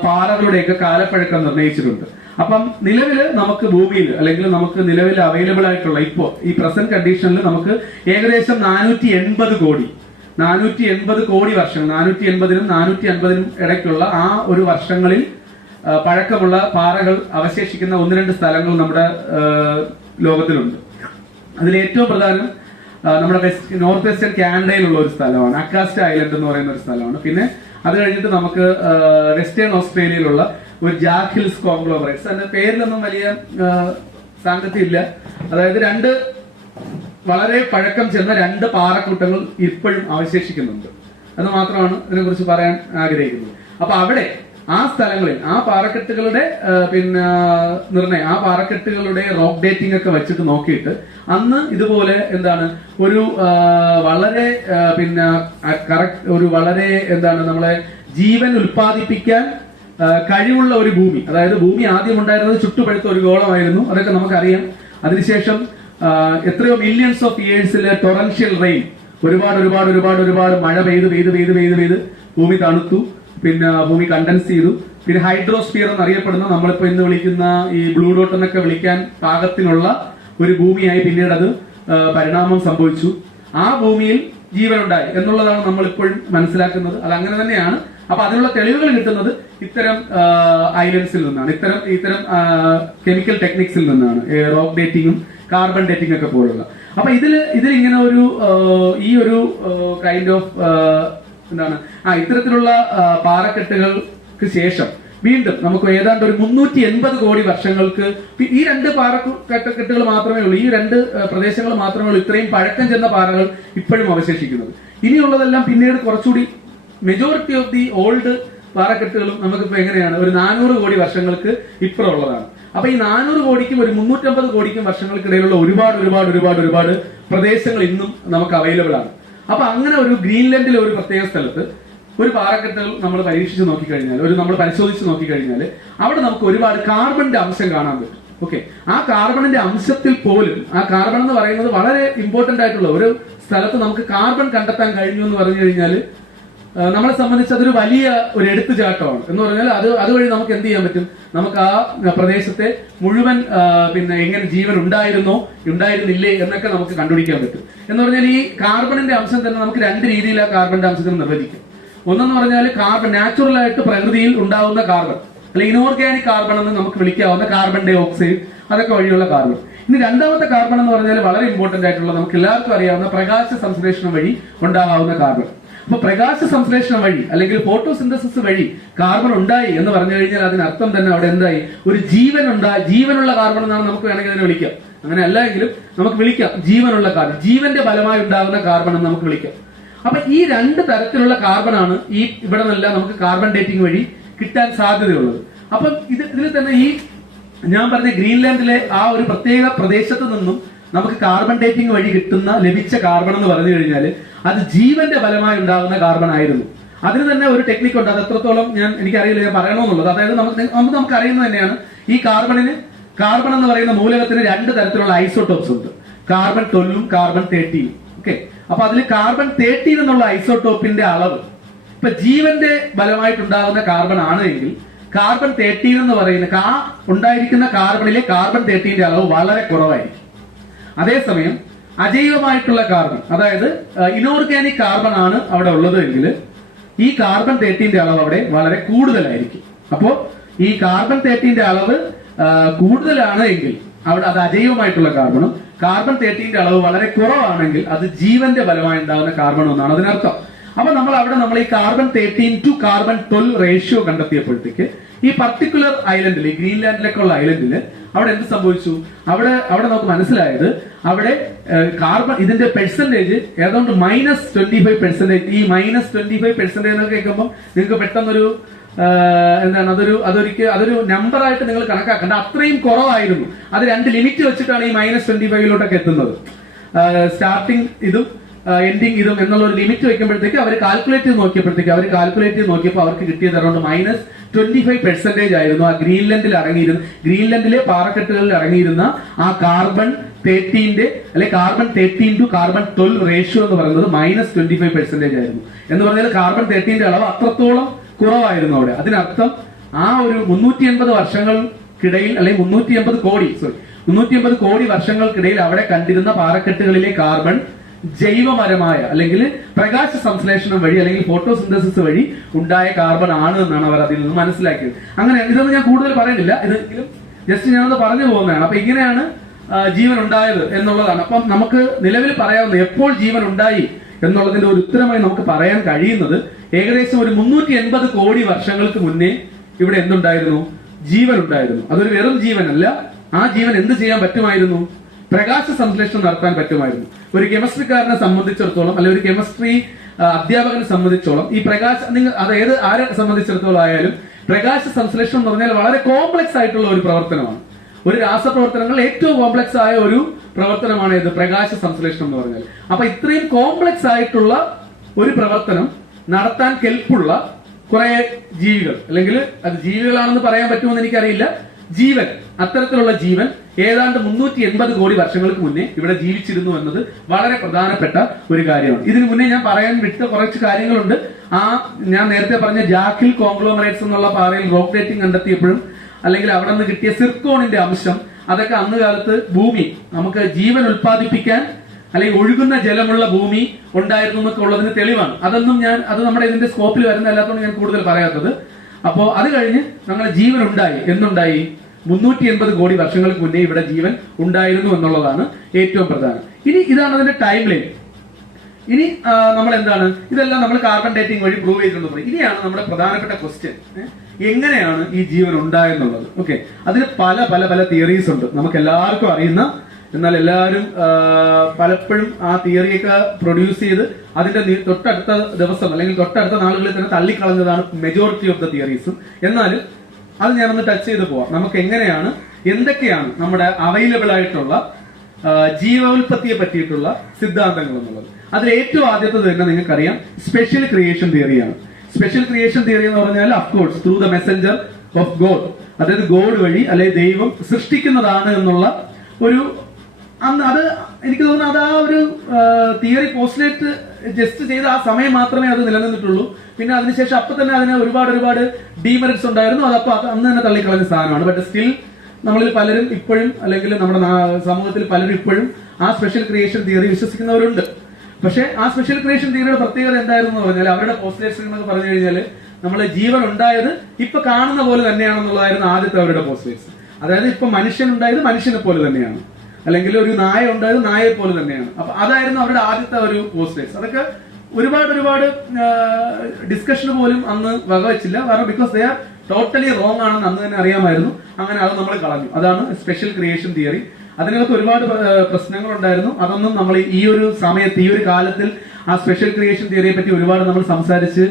പാറകളുടെയൊക്കെ കാലപ്പഴക്കം നിർണയിച്ചിട്ടുണ്ട്. അപ്പം നിലവിൽ നമുക്ക് ഭൂമിയിൽ അല്ലെങ്കിൽ നമുക്ക് നിലവിൽ അവൈലബിൾ ആയിട്ടുള്ള ഇപ്പോ ഈ പ്രസന്റ് കണ്ടീഷനിൽ നമുക്ക് ഏകദേശം നാനൂറ്റി കോടി നാനൂറ്റി എൺപത് കോടി വർഷം നാനൂറ്റി എൺപതിനും നാനൂറ്റി അൻപതിനും ഇടയ്ക്കുള്ള ആ ഒരു വർഷങ്ങളിൽ പഴക്കമുള്ള പാറകൾ അവശേഷിക്കുന്ന ഒന്ന് രണ്ട് സ്ഥലങ്ങൾ നമ്മുടെ ലോകത്തിലുണ്ട്. അതിൽ ഏറ്റവും പ്രധാനം നമ്മുടെ വെസ്റ്റ് നോർത്ത് വെസ്റ്റേൺ കാനഡയിലുള്ള ഒരു സ്ഥലമാണ്. അക്കാസ്റ്റ് ഐലൻഡ് എന്ന് പറയുന്ന ഒരു സ്ഥലമാണ്. പിന്നെ അത് കഴിഞ്ഞിട്ട് നമുക്ക് വെസ്റ്റേൺ ഓസ്ട്രേലിയയിലുള്ള ഒരു ജാക്ക് ഹിൽസ് കോൺഗ്ലോമറേറ്റ്സ് അതിന്റെ പേരിലൊന്നും വലിയ ആ, സാങ്കത്യം ഇല്ല അതായത് രണ്ട് വളരെ പഴക്കം ചെന്ന രണ്ട് പാറക്കൂട്ടങ്ങൾ ഇപ്പോഴും അവശേഷിക്കുന്നുണ്ട്. എന്ന് മാത്രമാണ് ഇതിനെക്കുറിച്ച് പറയാൻ ആഗ്രഹിക്കുന്നത്. അപ്പൊ അവിടെ ആ സ്ഥലങ്ങളിൽ ആ പാറക്കെട്ടുകളുടെ പിന്നെ നിർണയം ആ പാറക്കെട്ടുകളുടെ റോക്ക് ഡേറ്റിംഗ് ഒക്കെ വെച്ചിട്ട് നോക്കിയിട്ട് അന്ന് ഇതുപോലെ എന്താണ് ഒരു വളരെ പിന്നെ കറക്റ്റ് ഒരു വളരെ എന്താണ് നമ്മളെ ജീവൻ ഉൽപ്പാദിപ്പിക്കാൻ കഴിവുള്ള ഒരു ഭൂമി. അതായത് ഭൂമി ആദ്യം ഉണ്ടായിരുന്നത് ചുട്ടുപഴുത്ത ഒരു ഗോളമായിരുന്നു. അതൊക്കെ നമുക്കറിയാം. അതിനുശേഷം എത്രയോ മില്യൺസ് ഓഫ് ഇയേഴ്സിൽ ടൊറൻഷ്യൽ റെയിൻ ഒരുപാട് ഒരുപാട് ഒരുപാട് ഒരുപാട് മഴ പെയ്ത് പെയ്ത് പെയ്ത് പെയ്ത് പെയ്ത് ഭൂമി തണുത്തു. പിന്നെ ഭൂമി കണ്ടൻസ് ചെയ്തു. പിന്നെ ഹൈഡ്രോസ്ഫിയർ എന്നറിയപ്പെടുന്ന നമ്മളിപ്പോ ഇന്ന് വിളിക്കുന്ന ഈ ബ്ലൂ ഡോട്ട് എന്നൊക്കെ വിളിക്കാൻ പാകത്തിനുള്ള ഒരു ഭൂമിയായി പിന്നീട് അത് പരിണാമം സംഭവിച്ചു. ആ ഭൂമിയിൽ ജീവനുണ്ടായി എന്നുള്ളതാണ് നമ്മൾ ഇപ്പോഴും മനസ്സിലാക്കുന്നത്. അത് അങ്ങനെ തന്നെയാണ്. അപ്പൊ അതിനുള്ള തെളിവുകൾ കിട്ടുന്നത് ഇത്തരം ഐലൻഡ്സിൽ നിന്നാണ്. ഇത്തരം ഇത്തരം കെമിക്കൽ ടെക്നിക്സിൽ നിന്നാണ്. റോക്ക് ഡേറ്റിംഗും കാർബൺ ഡേറ്റിംഗ് ഒക്കെ പോലുള്ള. അപ്പൊ ഇതിൽ ഇതിൽ ഇങ്ങനെ ഒരു ഈ ഒരു കൈൻഡ് ഓഫ് എന്താണ് ആ ഇത്തരത്തിലുള്ള പാറക്കെട്ടുകൾക്ക് ശേഷം വീണ്ടും നമുക്ക് ഏതാണ്ട് ഒരു മുന്നൂറ്റി എൺപത് കോടി വർഷങ്ങൾക്ക് ഈ രണ്ട് പാറക്കെട്ടുകൾ മാത്രമേ ഉള്ളൂ. ഈ രണ്ട് പ്രദേശങ്ങൾ മാത്രമേ ഉള്ളൂ ഇത്രയും പഴക്കം ചെന്ന പാറകൾ ഇപ്പോഴും അവശേഷിക്കുന്നത്. ഇനിയുള്ളതെല്ലാം പിന്നീട് കുറച്ചുകൂടി മെജോറിറ്റി ഓഫ് ദി ഓൾഡ് പാറക്കെട്ടുകളും നമുക്കിപ്പോ എങ്ങനെയാണ്? ഒരു നാനൂറ് കോടി വർഷങ്ങൾക്ക് ഇപ്പുറം ഉള്ളതാണ് അപ്പൊ ഈ നാനൂറ് കോടിക്കും ഒരു മുന്നൂറ്റമ്പത് കോടിക്കും വർഷങ്ങൾക്കിടയിലുള്ള ഒരുപാട് ഒരുപാട് ഒരുപാട് ഒരുപാട് പ്രദേശങ്ങൾ ഇന്നും നമുക്ക് അവൈലബിൾ ആണ്. അപ്പൊ അങ്ങനെ ഒരു ഗ്രീൻലൻഡിലെ ഒരു പ്രത്യേക സ്ഥലത്ത് ഒരു പാറക്കെട്ടുകൾ നമ്മൾ പരീക്ഷിച്ച് നോക്കിക്കഴിഞ്ഞാൽ ഒരു നമ്മൾ പരിശോധിച്ച് നോക്കിക്കഴിഞ്ഞാൽ അവിടെ നമുക്ക് ഒരുപാട് കാർബണിന്റെ അംശം കാണാൻ പറ്റും. ഓക്കെ? ആ കാർബണിന്റെ അംശത്തിൽ പോലും ആ കാർബൺ എന്ന് പറയുന്നത് വളരെ ഇമ്പോർട്ടന്റ് ആയിട്ടുള്ള ഒരു സ്ഥലത്ത് നമുക്ക് കാർബൺ കണ്ടെത്താൻ കഴിഞ്ഞു എന്ന് പറഞ്ഞു കഴിഞ്ഞാൽ നമ്മളെ സംബന്ധിച്ച് അതൊരു വലിയ ഒരു എടുത്തുചാട്ടമാണ്. എന്ന് പറഞ്ഞാൽ അത് അതുവഴി നമുക്ക് എന്ത് ചെയ്യാൻ പറ്റും? നമുക്ക് ആ പ്രദേശത്തെ മുഴുവൻ പിന്നെ എങ്ങനെ ജീവൻ ഉണ്ടായിരുന്നോ ഉണ്ടായിരുന്നില്ലേ എന്നൊക്കെ നമുക്ക് കണ്ടുപിടിക്കാൻ പറ്റും. എന്ന് പറഞ്ഞാൽ ഈ കാർബണിന്റെ അംശം തന്നെ നമുക്ക് രണ്ട് രീതിയിൽ ആ കാർബണിന്റെ അംശത്തിന് നിർവചിക്കും. ഒന്നെന്ന് പറഞ്ഞാൽ കാർബൺ നാച്ചുറൽ ആയിട്ട് പ്രകൃതിയിൽ ഉണ്ടാവുന്ന കാർബൺ അല്ലെങ്കിൽ ഇനോർഗാനിക് കാർബൺ എന്ന് നമുക്ക് വിളിക്കാവുന്ന കാർബൺ ഡൈ ഓക്സൈഡ് അതൊക്കെ വഴിയുള്ള കാർബൺ. ഇനി രണ്ടാമത്തെ കാർബൺ എന്ന് പറഞ്ഞാൽ വളരെ ഇമ്പോർട്ടന്റ് ആയിട്ടുള്ള നമുക്ക് എല്ലാവർക്കും അറിയാവുന്ന പ്രകാശ സംശ്ലേഷണം വഴി ഉണ്ടാകാവുന്ന കാർബൺ. അപ്പൊ പ്രകാശ സംശ്ലേഷണം വഴി അല്ലെങ്കിൽ ഫോട്ടോസിന്തസിസ് വഴി കാർബൺ ഉണ്ടായി എന്ന് പറഞ്ഞു കഴിഞ്ഞാൽ അതിനർത്ഥം തന്നെ അവിടെ എന്തായി? ഒരു ജീവൻ ഉണ്ടായി ജീവനുള്ള കാർബൺ എന്നാണ് നമുക്ക് വേണമെങ്കിൽ അതിനെ വിളിക്കാം. അങ്ങനെ അല്ല എങ്കിലും നമുക്ക് വിളിക്കാം. ജീവനുള്ള കാർബൺ. ജീവന്റെ ഫലമായി ഉണ്ടാകുന്ന കാർബൺ എന്ന് നമുക്ക് വിളിക്കാം. അപ്പൊ ഈ രണ്ട് തരത്തിലുള്ള കാർബണാണ് ഈ ഇവിടെ നല്ല നമുക്ക് കാർബൺ ഡേറ്റിംഗ് വഴി കിട്ടാൻ സാധ്യതയുള്ളത്. അപ്പൊ ഇത് ഇതിൽ തന്നെ ഈ ഞാൻ പറഞ്ഞ ഗ്രീൻലാൻഡിലെ ആ ഒരു പ്രത്യേക പ്രദേശത്ത് നിന്നും നമുക്ക് കാർബൺ ഡേറ്റിംഗ് വഴി കിട്ടുന്ന ലഭിച്ച കാർബൺ എന്ന് പറഞ്ഞു കഴിഞ്ഞാൽ അത് ജീവന്റെ ഫലമായി ഉണ്ടാകുന്ന കാർബൺ ആയിരുന്നു. അതിന് തന്നെ ഒരു ടെക്നിക്ക് ഉണ്ട്. അത് എത്രത്തോളം ഞാൻ എനിക്കറിയില്ല ഞാൻ പറയണമെന്നുള്ളത്. അതായത് നമുക്ക് നമുക്ക് നമുക്ക് അറിയുന്നത് തന്നെയാണ് ഈ കാർബണിന് കാർബൺ എന്ന് പറയുന്ന മൂലകത്തിന് രണ്ട് തരത്തിലുള്ള ഐസോട്ടോപ്സ് ഉണ്ട്. കാർബൺ ട്വൽവും കാർബൺ തേർട്ടീനും ഓക്കെ അപ്പൊ അതിൽ കാർബൺ തേർട്ടീൻ എന്നുള്ള ഐസോട്ടോപ്പിന്റെ അളവ് ഇപ്പൊ ജീവന്റെ ഫലമായിട്ടുണ്ടാകുന്ന കാർബൺ ആണ് എങ്കിൽ കാർബൺ തേർട്ടീൻ എന്ന് പറയുന്ന കാ ഉണ്ടായിരിക്കുന്ന കാർബണിലെ കാർബൺ തേർട്ടീന്റെ അളവ് വളരെ കുറവായിരിക്കും. അതേസമയം അജൈവമായിട്ടുള്ള കാർബൺ അതായത് ഇനോർഗാനിക് കാർബൺ ആണ് അവിടെ ഉള്ളത് എങ്കിൽ ഈ കാർബൺ തേർട്ടീന്റെ അളവ് അവിടെ വളരെ കൂടുതലായിരിക്കും. അപ്പോ ഈ കാർബൺ തേർട്ടീന്റെ അളവ് കൂടുതലാണ് എങ്കിൽ അവിടെ അത് അജൈവമായിട്ടുള്ള കാർബണും കാർബൺ തേർട്ടീന്റെ അളവ് വളരെ കുറവാണെങ്കിൽ അത് ജീവന്റെ ഫലമായി ഉണ്ടാകുന്ന കാർബൺ എന്നാണ് അതിനർത്ഥം. അപ്പൊ നമ്മൾ അവിടെ നമ്മൾ ഈ carbon thirteen to carbon twelve ratio കണ്ടെത്തിയപ്പോഴത്തേക്ക് ഈ പർട്ടിക്കുലർ ഐലൻഡിൽ ഈ ഗ്രീൻലാൻഡിലേക്കുള്ള ഐലൻഡിൽ അവിടെ എന്ത് സംഭവിച്ചു? അവിടെ അവിടെ നമുക്ക് മനസ്സിലായത് അവിടെ കാർബൺ ഇതിന്റെ പെർസെന്റേജ് ഏതാണ്ട് മൈനസ് ട്വന്റി ഫൈവ് പെർസെന്റേജ് ഈ മൈനസ് ട്വന്റി ഫൈവ് പെർസെന്റേജ് എന്നൊക്കെ കേൾക്കുമ്പോൾ നിങ്ങൾക്ക് പെട്ടെന്നൊരു എന്താണ് അതൊരു അതൊരിക്കൽ അതൊരു നമ്പർ ആയിട്ട് നിങ്ങൾ കണക്കാക്കേണ്ട. അത്രയും കുറവായിരുന്നു. അത് രണ്ട് ലിമിറ്റ് വെച്ചിട്ടാണ് ഈ മൈനസ് ട്വന്റി ഫൈവിലോട്ടൊക്കെ എത്തുന്നത്. സ്റ്റാർട്ടിങ് ഇതും എൻഡിങ് ഇതും എന്നുള്ള ഒരു ലിമിറ്റ് വെക്കുമ്പോഴത്തേക്ക് അവർ കാൽക്കുലേറ്റ് ചെയ്ത് നോക്കിയപ്പോഴത്തേക്ക് അവർ കാൽക്കുലേറ്റ് ചെയ്ത് നോക്കിയപ്പോൾ അവർക്ക് കിട്ടിയത് around minus twenty five percentage ആയിരുന്നു ആ ഗ്രീൻലൻഡിൽ അടങ്ങിയിരുന്ന ഗ്രീൻലൻഡിലെ പാറക്കെട്ടുകളിൽ അടങ്ങിയിരുന്ന ആ കാർബൺ തേർട്ടീന്റെ അല്ലെ carbon thirteen to carbon twelve ratio എന്ന് പറയുന്നത് മൈനസ് ട്വന്റി ഫൈവ് പെർസെന്റേജ് ആയിരുന്നു. എന്ന് പറഞ്ഞാൽ കാർബൺ തേർട്ടീന്റെ അളവ് അത്രത്തോളം കുറവായിരുന്നു അവിടെ. അതിനർത്ഥം ആ ഒരു മുന്നൂറ്റി എൺപത് വർഷങ്ങൾക്കിടയിൽ അല്ലെങ്കിൽ മുന്നൂറ്റി എൺപത് കോടി സോറി മുന്നൂറ്റി എൺപത് കോടി വർഷങ്ങൾക്കിടയിൽ അവിടെ കണ്ടിരുന്ന പാറക്കെട്ടുകളിലെ കാർബൺ ജൈവമരമായ അല്ലെങ്കിൽ പ്രകാശ സംശ്ലേഷണം വഴി അല്ലെങ്കിൽ ഫോട്ടോസിന്തസിസ് വഴി ഉണ്ടായ കാർബൺ ആണ് എന്നാണ് അവർ അതിൽ നിന്ന് മനസ്സിലാക്കിയത്. അങ്ങനെ ഇതൊന്നും ഞാൻ കൂടുതൽ പറയുന്നില്ല. ഇതെങ്കിലും ജസ്റ്റ് ഞാനത് പറഞ്ഞു പോകുന്നതാണ്. അപ്പൊ ഇങ്ങനെയാണ് ജീവൻ ഉണ്ടായത് എന്നുള്ളതാണ്. അപ്പം നമുക്ക് നിലവിൽ പറയാവുന്ന എപ്പോൾ ജീവൻ ഉണ്ടായി എന്നുള്ളതിന്റെ ഒരു ഉത്തരമായി നമുക്ക് പറയാൻ കഴിയുന്നത് ഏകദേശം ഒരു മുന്നൂറ്റി എൺപത് കോടി വർഷങ്ങൾക്ക് മുന്നേ ഇവിടെ എന്തുണ്ടായിരുന്നു? ജീവൻ ഉണ്ടായിരുന്നു. അതൊരു വെറും ജീവനല്ല. ആ ജീവൻ എന്ത് ചെയ്യാൻ പറ്റുമായിരുന്നു? പ്രകാശ സംശ്ലേഷണം നടത്താൻ പറ്റുമായിരുന്നു. ഒരു കെമിസ്ട്രിക്കാരനെ സംബന്ധിച്ചിടത്തോളം അല്ലെങ്കിൽ ഒരു കെമിസ്ട്രി അധ്യാപകനെ സംബന്ധിച്ചോളം ഈ പ്രകാശ നിങ്ങൾ അത് ഏത് ആരെ സംബന്ധിച്ചിടത്തോളം ആയാലും പ്രകാശ സംശ്ലേഷണം എന്ന് പറഞ്ഞാൽ വളരെ കോംപ്ലക്സ് ആയിട്ടുള്ള ഒരു പ്രവർത്തനമാണ്. ഒരു രാസപ്രവർത്തനങ്ങൾ ഏറ്റവും കോംപ്ലക്സ് ആയ ഒരു പ്രവർത്തനമാണ് ഇത് പ്രകാശ സംശ്ലേഷണം എന്ന് പറഞ്ഞാൽ. അപ്പൊ ഇത്രയും കോംപ്ലക്സ് ആയിട്ടുള്ള ഒരു പ്രവർത്തനം നടത്താൻ കെൽപ്പുള്ള കുറെ ജീവികൾ അല്ലെങ്കിൽ അത് ജീവികളാണെന്ന് പറയാൻ പറ്റുമെന്ന് എനിക്കറിയില്ല. ജീവൻ. അത്തരത്തിലുള്ള ജീവൻ ഏതാണ്ട് മുന്നൂറ്റി എൺപത് കോടി വർഷങ്ങൾക്ക് മുന്നേ ഇവിടെ ജീവിച്ചിരുന്നു എന്നത് വളരെ പ്രധാനപ്പെട്ട ഒരു കാര്യമാണ്. ഇതിനു മുന്നേ ഞാൻ പറയാൻ വിട്ട കുറച്ച് കാര്യങ്ങളുണ്ട്. ആ ഞാൻ നേരത്തെ പറഞ്ഞ ജാഖിൽ കോംഗ്ലോമറേറ്റ്സ് എന്നുള്ള പാറയിൽ റോക്ക് ഡേറ്റിംഗ് കണ്ടെത്തിയപ്പോഴും അല്ലെങ്കിൽ അവിടെ നിന്ന് കിട്ടിയ സിർക്കോണിന്റെ അംശം അതൊക്കെ അന്ന് കാലത്ത് ഭൂമി നമുക്ക് ജീവൻ ഉൽപ്പാദിപ്പിക്കാൻ അല്ലെങ്കിൽ ഒഴുകുന്ന ജലമുള്ള ഭൂമി ഉണ്ടായിരുന്നു എന്നൊക്കെ ഉള്ളതിന് തെളിവാണ്. അതൊന്നും ഞാൻ അത് നമ്മുടെ ഇതിന്റെ സ്കോപ്പിൽ വരുന്നതല്ലാത്തതുകൊണ്ട് ഞാൻ കൂടുതൽ പറയാത്തത്. അപ്പോ അത് കഴിഞ്ഞ് ഞങ്ങളുടെ ജീവൻ ഉണ്ടായി. എന്നുണ്ടായി മുന്നൂറ്റി എൺപത് കോടി വർഷങ്ങൾക്ക് മുന്നേ ഇവിടെ ജീവൻ ഉണ്ടായിരുന്നു എന്നുള്ളതാണ് ഏറ്റവും പ്രധാനം. ഇനി ഇതാണ് അതിന്റെ ടൈം ലൈൻ ഇനി നമ്മൾ എന്താണ്? ഇതെല്ലാം നമ്മൾ കാർബൺ ഡേറ്റിംഗ് വഴി പ്രൂവ് ചെയ്തിട്ടുണ്ട് പറയും. ഇനിയാണ് നമ്മുടെ പ്രധാനപ്പെട്ട ക്വസ്റ്റ്യൻ എങ്ങനെയാണ് ഈ ജീവൻ ഉണ്ടായെന്നുള്ളത്? ഓക്കെ അതിന് പല പല പല തിയറീസ് ഉണ്ട്. നമുക്ക് എല്ലാവർക്കും അറിയുന്ന എന്നാൽ എല്ലാവരും പലപ്പോഴും ആ തിയറിയൊക്കെ പ്രൊഡ്യൂസ് ചെയ്ത് അതിന്റെ തൊട്ടടുത്ത ദിവസം അല്ലെങ്കിൽ തൊട്ടടുത്ത നാളുകളിൽ തന്നെ തള്ളിക്കളഞ്ഞതാണ് മെജോറിറ്റി ഓഫ് ദ തിയറീസും എന്നാലും അത് ഞാൻ ഒന്ന് ടച്ച് ചെയ്ത് പോവാം. നമുക്ക് എങ്ങനെയാണ് എന്തൊക്കെയാണ് നമ്മുടെ അവൈലബിൾ ആയിട്ടുള്ള ജീവോൽപത്തിയെ പറ്റിയിട്ടുള്ള സിദ്ധാന്തങ്ങൾ എന്നുള്ളത്. അതിൽ ഏറ്റവും ആദ്യത്തെ തന്നെ നിങ്ങൾക്കറിയാം സ്പെഷ്യൽ ക്രിയേഷൻ തിയറിയാണ് സ്പെഷ്യൽ ക്രിയേഷൻ തിയറി എന്ന് പറഞ്ഞാൽ of course through the messenger of God അതായത് ഗോഡ് വഴി അല്ലെങ്കിൽ ദൈവം സൃഷ്ടിക്കുന്നതാണ് എന്നുള്ള ഒരു അന്ന് അത് എനിക്ക് തോന്നുന്നു അത് ആ ഒരു തിയറി പോസ്റ്റുലേറ്റ് ജസ്റ്റ് ചെയ്ത ആ സമയം മാത്രമേ അത് നിലനിന്നിട്ടുള്ളൂ. പിന്നെ അതിനുശേഷം അപ്പൊ തന്നെ അതിന് ഒരുപാട് ഒരുപാട് ഡീമെറിറ്റ്സ് ഉണ്ടായിരുന്നു. അതപ്പോ അപ്പൊ അന്ന് തന്നെ തള്ളിക്കളഞ്ഞ സാധനമാണ്. ബട്ട് സ്റ്റിൽ നമ്മളിൽ പലരും ഇപ്പോഴും അല്ലെങ്കിൽ നമ്മുടെ സമൂഹത്തിൽ പലരും ഇപ്പോഴും ആ സ്പെഷ്യൽ ക്രിയേഷൻ തിയറി വിശ്വസിക്കുന്നവരുണ്ട്. പക്ഷേ ആ സ്പെഷ്യൽ ക്രിയേഷൻ തിയറിയുടെ പ്രത്യേകത എന്തായിരുന്നു എന്ന് പറഞ്ഞാൽ അവരുടെ പോസ്റ്റേഴ്സ് എന്നൊക്കെ പറഞ്ഞു കഴിഞ്ഞാൽ നമ്മളെ ജീവൻ ഉണ്ടായത് ഇപ്പൊ കാണുന്ന പോലെ തന്നെയാണെന്നുള്ളതായിരുന്നു ആദ്യത്തെ അവരുടെ പോസ്റ്റേഴ്സ് അതായത് ഇപ്പൊ മനുഷ്യൻ ഉണ്ടായത് മനുഷ്യനെ പോലെ തന്നെയാണ്. അല്ലെങ്കിൽ ഒരു നായ ഉണ്ടായത് നായയെ പോലെ തന്നെയാണ്. അപ്പൊ അതായിരുന്നു അവരുടെ ആദ്യത്തെ ഒരു പോസ്റ്റേഴ്സ് അതൊക്കെ ഒരുപാട് ഒരുപാട് ഡിസ്കഷൻ പോലും അന്ന് വകവെച്ചില്ല. കാരണം because they are totally wrong ആണെന്ന് അന്ന് തന്നെ അറിയാമായിരുന്നു. അങ്ങനെ അത് നമ്മൾ കളഞ്ഞു. അതാണ് സ്പെഷ്യൽ ക്രിയേഷൻ തിയറി അതിനകത്ത് ഒരുപാട് പ്രശ്നങ്ങൾ ഉണ്ടായിരുന്നു അതൊന്നും നമ്മൾ ഈ ഒരു സമയത്ത് ഈ ഒരു കാലത്തിൽ ആ സ്പെഷ്യൽ ക്രിയേഷൻ തിയറിയെ പറ്റി ഒരുപാട് നമ്മൾ സംസാരിച്ച്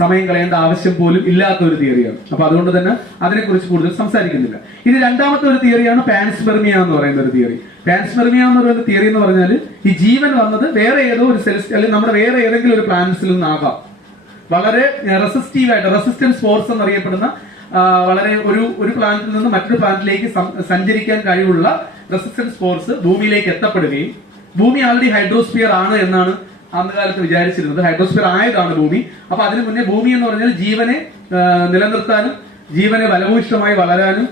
സമയം കളയേണ്ട ആവശ്യം പോലും ഇല്ലാത്ത ഒരു തിയറിയാണ്. അപ്പൊ അതുകൊണ്ട് തന്നെ അതിനെക്കുറിച്ച് കൂടുതൽ സംസാരിക്കുന്നില്ല. ഇനി രണ്ടാമത്തെ ഒരു തിയറിയാണ് പാൻസ്പെർമിയ എന്ന് പറയുന്ന ഒരു തിയറി. പാൻസ്പെർമിയ എന്ന് പറയുന്ന തിയറി എന്ന് പറഞ്ഞാൽ ഈ ജീവൻ വന്നത് വേറെ ഏതോ ഒരു സെൽസ് അല്ലെങ്കിൽ നമ്മുടെ വേറെ ഏതെങ്കിലും ഒരു പ്ലാനറ്റ്സിൽ നിന്നാകാം വളരെ റെസിസ്റ്റീവ് ആയിട്ട് റെസിസ്റ്റൻസ് ഫോഴ്സ് എന്നറിയപ്പെടുന്ന വളരെ ഒരു ഒരു പ്ലാനറ്റിൽ നിന്ന് മറ്റൊരു പ്ലാനറ്റിലേക്ക് സഞ്ചരിക്കാൻ കഴിവുള്ള റെസിസ്റ്റൻസ് ഫോഴ്സ് ഭൂമിയിലേക്ക് എത്തപ്പെടുകയും ഭൂമി ആൾറെഡി ഹൈഡ്രോസ്ഫിയർ ആണ് എന്നാണ് അന്ന് കാലത്ത് വിചാരിച്ചിരുന്നത്. ഹൈഡ്രോസ്ഫിയർ ആയതാണ് ഭൂമി. അപ്പൊ അതിനു മുന്നേ ഭൂമി എന്ന് പറഞ്ഞാൽ ജീവനെ നിലനിർത്താനും ജീവനെ ബലഭൂഷ്ടമായി വളരാനും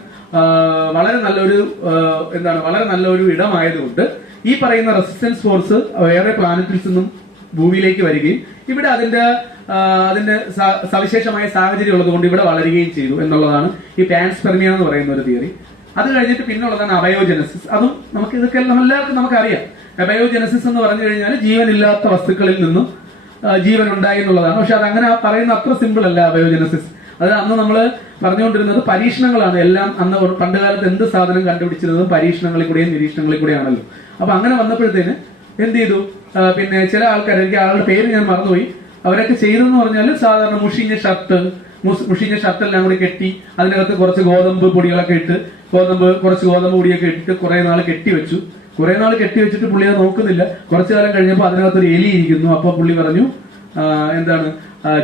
വളരെ നല്ലൊരു എന്താണ് വളരെ നല്ലൊരു ഇടമായതുകൊണ്ട് ഈ പറയുന്ന റെസിസ്റ്റൻസ് ഫോഴ്സ് വേറെ പ്ലാനറ്റിൽ നിന്നും ഭൂമിയിലേക്ക് വരികയും ഇവിടെ അതിന്റെ അതിന്റെ സവിശേഷമായ സാഹചര്യം ഉള്ളതുകൊണ്ട് ഇവിടെ വളരുകയും ചെയ്തു എന്നുള്ളതാണ് ഈ പാൻസ്പെർമിയ എന്ന് പറയുന്ന ഒരു തിയറി അത് കഴിഞ്ഞിട്ട് പിന്നുള്ളതാണ് അബയോജനസിസ് അതും നമുക്ക് ഇതൊക്കെ എല്ലാം എല്ലാവർക്കും നമുക്കറിയാം. അബയോജനസിസ് എന്ന് പറഞ്ഞു കഴിഞ്ഞാൽ ജീവനില്ലാത്ത വസ്തുക്കളിൽ നിന്നും ജീവൻ ഉണ്ടായി എന്നുള്ളതാണ്. പക്ഷെ അത് അങ്ങനെ പറയുന്ന അത്ര സിമ്പിൾ അല്ല അബയോജനസിസ് അത് അന്ന് നമ്മൾ പറഞ്ഞുകൊണ്ടിരുന്നത് പരീക്ഷണങ്ങളാണ്. എല്ലാം അന്ന് ഒരു പണ്ട് കാലത്ത് എന്ത് സാധനം കണ്ടുപിടിച്ചിരുന്നതും പരീക്ഷണങ്ങളിൽ കൂടെയും നിരീക്ഷണങ്ങളിൽ കൂടെയാണല്ലോ. അപ്പൊ അങ്ങനെ വന്നപ്പോഴത്തേന് എന്ത് ചെയ്തു? പിന്നെ ചില ആൾക്കാർ എനിക്ക് ആളുടെ പേര് ഞാൻ മറന്നുപോയി. അവരൊക്കെ ചെയ്തെന്ന് പറഞ്ഞാൽ സാധാരണ മുഷിഞ്ഞ ഷർട്ട് മുഷിഞ്ഞ ഷർട്ട് എല്ലാം കൂടി കെട്ടി അതിനകത്ത് കുറച്ച് ഗോതമ്പ് പൊടികളൊക്കെ ഇട്ട് ഗോതമ്പ് കുറച്ച് ഗോതമ്പ് പൊടിയൊക്കെ ഇട്ടിട്ട് കുറെ നാൾ കെട്ടി വെച്ചു. കുറെ നാൾ കെട്ടി വെച്ചിട്ട് പുള്ളി അത് നോക്കുന്നില്ല. കുറച്ചു കാലം കഴിഞ്ഞപ്പോൾ അതിനകത്ത് ഒരു എലി ഇരിക്കുന്നു. അപ്പൊ പുള്ളി പറഞ്ഞു എന്താണ്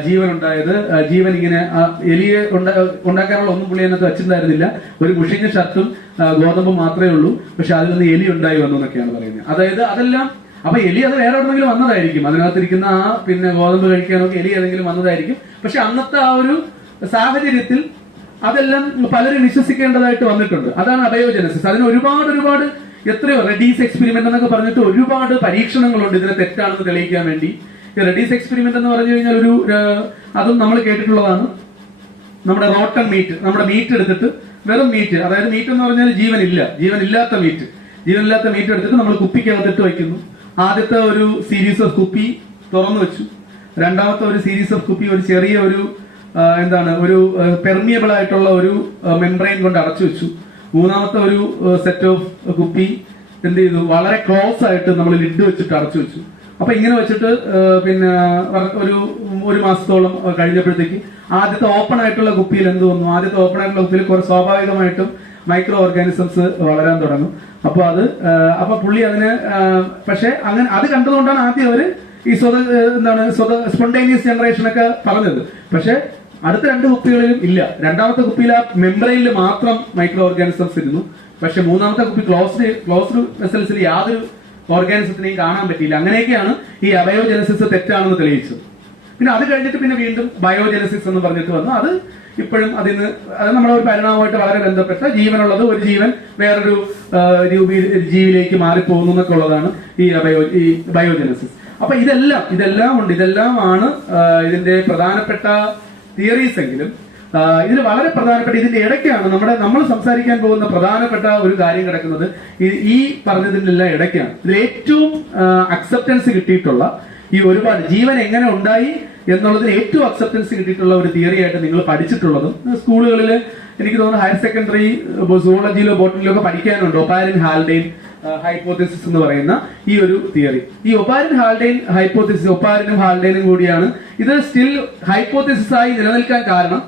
ജീവൻ ഉണ്ടായത് ജീവൻ ഇങ്ങനെ എലിയെ ഉണ്ടാ- ഉണ്ടാക്കാനുള്ള ഒന്നും പുള്ളി അതിനകത്ത് വെച്ചിട്ടുണ്ടായിരുന്നില്ല. ഒരു മുഷിഞ്ഞ ഷർട്ടും ഗോതമ്പും മാത്രമേ ഉള്ളൂ. പക്ഷെ അതിൽ നിന്ന് എലി ഉണ്ടായി വന്നു എന്നൊക്കെയാണ് പറയുന്നത്. അതായത് അതെല്ലാം അപ്പൊ എലി അത് വേറെ എവിടെന്നെങ്കിലും വന്നതായിരിക്കും. അതിനകത്തിരിക്കുന്ന ആ പിന്നെ ഗോതമ്പ് കഴിക്കാനൊക്കെ എലി ഏതെങ്കിലും വന്നതായിരിക്കും. പക്ഷെ അന്നത്തെ ആ ഒരു സാഹചര്യത്തിൽ അതെല്ലാം പലരും വിശ്വസിക്കേണ്ടതായിട്ട് വന്നിട്ടുണ്ട്. അതാണ് അബയോജനസിസ് അതിന് ഒരുപാട് ഒരുപാട് എത്രയോ റെഡീസ് എക്സ്പെരിമെന്റ് എന്നൊക്കെ പറഞ്ഞിട്ട് ഒരുപാട് പരീക്ഷണങ്ങളുണ്ട് ഇതിനെ തെറ്റാണെന്ന് തെളിയിക്കാൻ വേണ്ടി. റെഡീസ് എക്സ്പെരിമെന്റ് എന്ന് പറഞ്ഞു കഴിഞ്ഞാൽ ഒരു അതും നമ്മൾ കേട്ടിട്ടുള്ളതാണ്. നമ്മുടെ റോട്ടൺ മീറ്റ് നമ്മുടെ മീറ്റ് എടുത്തിട്ട് വെറും മീറ്റ് അതായത് മീറ്റ് എന്ന് പറഞ്ഞാൽ ജീവനില്ല. ജീവനില്ലാത്ത മീറ്റ് ജീവനില്ലാത്ത മീറ്റ് എടുത്തിട്ട് നമ്മൾ കുപ്പിക്കകത്തിട്ട് വയ്ക്കുന്നു. ആദ്യത്തെ ഒരു സീരീസ് ഓഫ് കുപ്പി തുറന്നു വെച്ചു. രണ്ടാമത്തെ ഒരു സീരീസ് ഓഫ് കുപ്പി ഒരു ചെറിയ ഒരു എന്താണ് ഒരു പെർമിയബിൾ ആയിട്ടുള്ള ഒരു മെംബ്രെയിൻ കൊണ്ട് അടച്ചു വെച്ചു. മൂന്നാമത്തെ ഒരു സെറ്റ് ഓഫ് കുപ്പി എന്ത് ചെയ്തു? വളരെ ക്ലോസ് ആയിട്ട് നമ്മൾ ലിഡ് വെച്ചിട്ട് അടച്ചു വെച്ചു. അപ്പൊ ഇങ്ങനെ വെച്ചിട്ട് പിന്നെ ഒരു ഒരു മാസത്തോളം കഴിഞ്ഞപ്പോഴത്തേക്ക് ആദ്യത്തെ ഓപ്പൺ ആയിട്ടുള്ള കുപ്പിയിൽ എന്ത് വന്നു? ആദ്യത്തെ ഓപ്പൺ ആയിട്ടുള്ള കുപ്പിയിൽ കുറെ സ്വാഭാവികമായിട്ടും മൈക്രോ ഓർഗാനിസംസ് വളരാൻ തുടങ്ങും. അപ്പൊ അത് അപ്പൊ പുള്ളി അതിന് പക്ഷെ അങ്ങനെ അത് കണ്ടതുകൊണ്ടാണ് ആദ്യം അവർ ഈ സ്വത എന്താണ് സ്വത സ്പോണ്ടേനിയസ് ജനറേഷൻ ഒക്കെ പറഞ്ഞത്. പക്ഷെ അടുത്ത രണ്ട് കുപ്പികളിലും ഇല്ല. രണ്ടാമത്തെ കുപ്പിയിൽ ആ മെമ്പറൈനിൽ മാത്രം മൈക്രോ ഓർഗാനിസംസ് ഇരുന്നു. പക്ഷെ മൂന്നാമത്തെ കുപ്പി ക്ലോസ്ഡ് ക്ലോസ്ഡ് വെസൽസിൽ യാതൊരു ഓർഗാനിസത്തിനെയും കാണാൻ പറ്റിയില്ല. അങ്ങനെയൊക്കെയാണ് ഈ അവയോജനസിസ് തെറ്റാണെന്ന് തെളിയിച്ചത്. പിന്നെ അത് കഴിഞ്ഞിട്ട് പിന്നെ വീണ്ടും ബയോജനസിസ് എന്ന് പറഞ്ഞിട്ട് വന്നു. അത് ഇപ്പോഴും അതിന് അത് നമ്മുടെ ഒരു പരിണാമമായിട്ട് വളരെ ബന്ധപ്പെട്ട ജീവനുള്ളത് ഒരു ജീവൻ വേറൊരു രൂപ ജീവിലേക്ക് മാറിപ്പോകുന്നു എന്നൊക്കെ ഉള്ളതാണ് ഈ അബയോ ഈ ബയോജനസിസ് അപ്പൊ ഇതെല്ലാം ഇതെല്ലാം ഉണ്ട്. ഇതെല്ലാമാണ് ഇതിന്റെ പ്രധാനപ്പെട്ട തിയറീസ് എങ്കിലും ഇതിൽ വളരെ പ്രധാനപ്പെട്ട ഇതിന്റെ ഇടയ്ക്കാണ് നമ്മുടെ നമ്മൾ സംസാരിക്കാൻ പോകുന്ന പ്രധാനപ്പെട്ട ഒരു കാര്യം കിടക്കുന്നത് ഈ- ഈ പറഞ്ഞതിനെല്ലാം ഇടയ്ക്കാണ്. ഇതിൽ ഏറ്റവും അക്സെപ്റ്റൻസ് കിട്ടിയിട്ടുള്ള ഈ ഒരുപാട് ജീവൻ എങ്ങനെ ഉണ്ടായി എന്നുള്ളതിന് ഏറ്റവും അക്സെപ്റ്റൻസ് കിട്ടിയിട്ടുള്ള ഒരു തിയറി ആയിട്ട് നിങ്ങൾ പഠിച്ചിട്ടുള്ളതും സ്കൂളുകളിൽ എനിക്ക് തോന്നുന്നു ഹയർ സെക്കൻഡറി സൂളജിയിലോ ബോട്ടണിലോ ഒക്കെ പഠിക്കാനുണ്ട്? പാരൻ ഹാൽഡെയിൻ ഹൈപ്പോത്തിസിസ് എന്ന് പറയുന്ന ഈ ഒരു തിയറി ഈ ഒപ്പാരിൻ ഹാൾഡെയിൻ ഹൈപ്പോത്തിസിസ് ഒപ്പാരിനും ഹാൾഡെയിനും കൂടിയാണ്. ഇത് സ്റ്റിൽ ഹൈപ്പോത്തിസിസ് ആയി നിലനിൽക്കാൻ കാരണം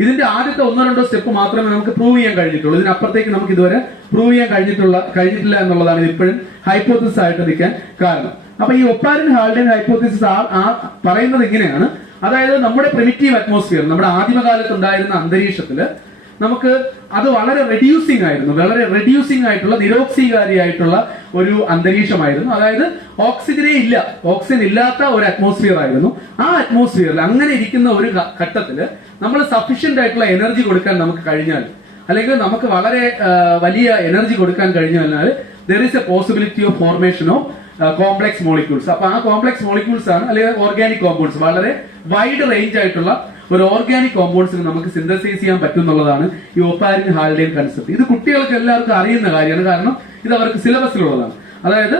ഇതിന്റെ ആദ്യത്തെ ഒന്നോ രണ്ടോ സ്റ്റെപ്പ് മാത്രമേ നമുക്ക് പ്രൂവ് ചെയ്യാൻ കഴിഞ്ഞിട്ടുള്ളൂ. ഇതിനപ്പുറത്തേക്ക് നമുക്ക് ഇതുവരെ പ്രൂവ് ചെയ്യാൻ കഴിഞ്ഞിട്ടുള്ള കഴിഞ്ഞിട്ടില്ല എന്നുള്ളതാണ് ഇപ്പോഴും ഹൈപ്പോത്തിസിസ് ആയിട്ട് നിൽക്കാൻ കാരണം. അപ്പൊ ഈ ഒപ്പാരിൻ ഹാൾഡെയിൻ ഹൈപ്പോത്തിസിസ് പറയുന്നത് ഇങ്ങനെയാണ്. അതായത് നമ്മുടെ പ്രിമിറ്റീവ് അറ്റ്മോസ്ഫിയർ നമ്മുടെ ആദിമകാലത്ത് ഉണ്ടായിരുന്ന അന്തരീക്ഷത്തിൽ നമുക്ക് അത് വളരെ റെഡ്യൂസിംഗ് ആയിരുന്നു. വളരെ റെഡ്യൂസിംഗ് ആയിട്ടുള്ള നിരോക്സീകാരിയായിട്ടുള്ള ഒരു അന്തരീക്ഷമായിരുന്നു. അതായത് ഓക്സിജനെ ഇല്ല. ഓക്സിജൻ ഇല്ലാത്ത ഒരു അറ്റ്മോസ്ഫിയർ ആയിരുന്നു. ആ അറ്റ്മോസ്ഫിയറിൽ അങ്ങനെ ഇരിക്കുന്ന ഒരു ഘട്ടത്തിൽ നമ്മൾ സഫീഷ്യന്റ് ആയിട്ടുള്ള എനർജി കൊടുക്കാൻ നമുക്ക് കഴിഞ്ഞാൽ അല്ലെങ്കിൽ നമുക്ക് വളരെ വലിയ എനർജി കൊടുക്കാൻ കഴിഞ്ഞാൽ there is a possibility of formation of complex molecules അപ്പൊ ആ കോംപ്ലക്സ് മോളിക്യൂൾസ് ആണ് അല്ലെങ്കിൽ ഓർഗാനിക് കോമ്പൗണ്ട്സ് വളരെ വൈഡ് റേഞ്ച് ആയിട്ടുള്ള ഒരു ഓർഗാനിക് കോമ്പൗണ്ട്സിന് നമുക്ക് സിന്തസൈസ് ചെയ്യാൻ പറ്റും എന്നുള്ളതാണ് ഈ ഒപ്പാരിൻ ഹാൾഡേൻ കൺസെപ്റ്റ് ഇത് കുട്ടികൾക്ക് എല്ലാവർക്കും അറിയുന്ന കാര്യമാണ്. കാരണം ഇത് അവർക്ക് സിലബസിലുള്ളതാണ് അതായത്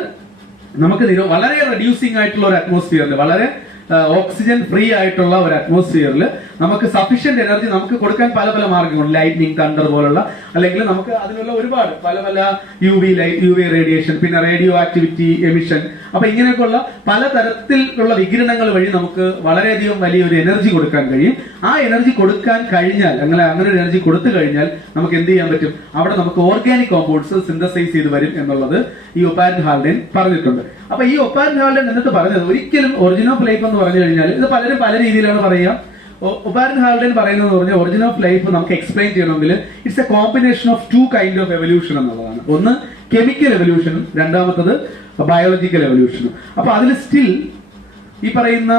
നമുക്ക് വളരെ റെഡ്യൂസിംഗ് ആയിട്ടുള്ള ഒരു അറ്റ്മോസ്ഫിയറിൽ വളരെ ഓക്സിജൻ ഫ്രീ ആയിട്ടുള്ള ഒരു അറ്റ്മോസ്ഫിയറിൽ നമുക്ക് സഫീഷ്യന്റ് എനർജി നമുക്ക് കൊടുക്കാൻ പല പല മാർഗങ്ങളുണ്ട്. ലൈറ്റ്നിങ് തണ്ടർ പോലുള്ള അല്ലെങ്കിൽ നമുക്ക് അതിനുള്ള ഒരുപാട് പല പല U V light U V radiation പിന്നെ റേഡിയോ ആക്ടിവിറ്റി എമിഷൻ അപ്പൊ ഇങ്ങനെയൊക്കെയുള്ള പല തരത്തിലുള്ള വികിരണങ്ങൾ വഴി നമുക്ക് വളരെയധികം വലിയൊരു എനർജി കൊടുക്കാൻ കഴിയും. ആ എനർജി കൊടുക്കാൻ കഴിഞ്ഞാൽ അങ്ങനെ അങ്ങനെ ഒരു എനർജി കൊടുത്തു കഴിഞ്ഞാൽ നമുക്ക് എന്ത് ചെയ്യാൻ പറ്റും? അവിടെ നമുക്ക് ഓർഗാനിക് കോമ്പൗണ്ട്സ് സിന്തസൈസ് ചെയ്ത് വരും എന്നുള്ളത് ഈ ഒപ്പാരൻ ഹാൾഡൻ പറഞ്ഞിട്ടുണ്ട്. അപ്പൊ ഈ ഒപ്പാരൻ ഹാൾഡൻ പറഞ്ഞത് ഒരിക്കലും ഒറിജിൻ ഓഫ് ലൈഫ് എന്ന് പറഞ്ഞു കഴിഞ്ഞാൽ ഇത് പലരും പല രീതിയിലാണ് പറയുക. ഒപ്പാരൻ പറയുന്നത് പറഞ്ഞാൽ ഒറിജിൻ ഓഫ് ലൈഫ് നമുക്ക് എക്സ്പ്ലെയിൻ ചെയ്യണമെങ്കിൽ it's a combination of two kind of evolution എന്നുള്ളതാണ്. ഒന്ന് കെമിക്കൽ എവല്യൂഷനും രണ്ടാമത്തത് ബയോളജിക്കൽ എവല്യൂഷനും അപ്പൊ അതിൽ സ്റ്റിൽ ഈ പറയുന്ന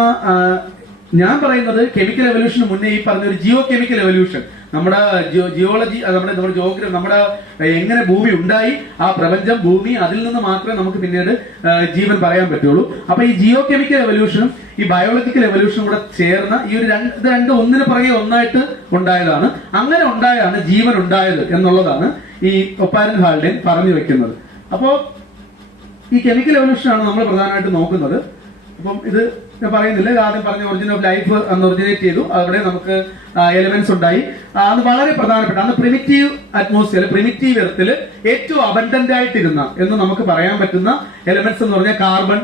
ഞാൻ പറയുന്നത് കെമിക്കൽ എവല്യൂഷന് മുന്നേ ഈ പറഞ്ഞ ഒരു ജിയോ കെമിക്കൽ എവല്യൂഷൻ നമ്മുടെ ജിയോളജി നമ്മുടെ നമ്മുടെ ജോഗ്രഫി നമ്മുടെ എങ്ങനെ ഭൂമി ഉണ്ടായി ആ പ്രപഞ്ചം ഭൂമി അതിൽ നിന്ന് മാത്രമേ നമുക്ക് പിന്നീട് ജീവൻ പറയാൻ പറ്റുള്ളൂ. അപ്പൊ ഈ ജിയോ കെമിക്കൽ എവല്യൂഷനും ഈ ബയോളജിക്കൽ എവല്യൂഷനും കൂടെ ചേർന്ന ഈ ഒരു രണ്ട് രണ്ട് ഒന്നിന് പുറകെ ഒന്നായിട്ട് ഉണ്ടായതാണ്. അങ്ങനെ ഉണ്ടായതാണ് ജീവൻ ഉണ്ടായത് എന്നുള്ളതാണ് ഈ ഒപ്പാരൻ ഹാൾഡൻ പറഞ്ഞു വെക്കുന്നത്. അപ്പോ ഈ കെമിക്കൽ എവല്യൂഷനാണ് നമ്മൾ പ്രധാനമായിട്ട് നോക്കുന്നത്. അപ്പം ഇത് ഞാൻ പറയുന്നില്ല. ഇത് ആദ്യം പറഞ്ഞ ഒറിജിൻ ഓഫ് ലൈഫ് അന്ന് ഒറിജിനേറ്റ് ചെയ്തു. അവിടെ നമുക്ക് എലിമെന്റ്സ് ഉണ്ടായി. അത് വളരെ പ്രധാനപ്പെട്ട അന്ന് പ്രിമിറ്റീവ് അറ്റ്മോസ്ഫിയർ പ്രിമിറ്റീവ് എർത്തിൽ ഏറ്റവും അബണ്ടന്റ് ആയിട്ടിരുന്ന എന്ന് നമുക്ക് പറയാൻ പറ്റുന്ന എലിമെന്റ്സ് എന്ന് പറഞ്ഞാൽ കാർബൺ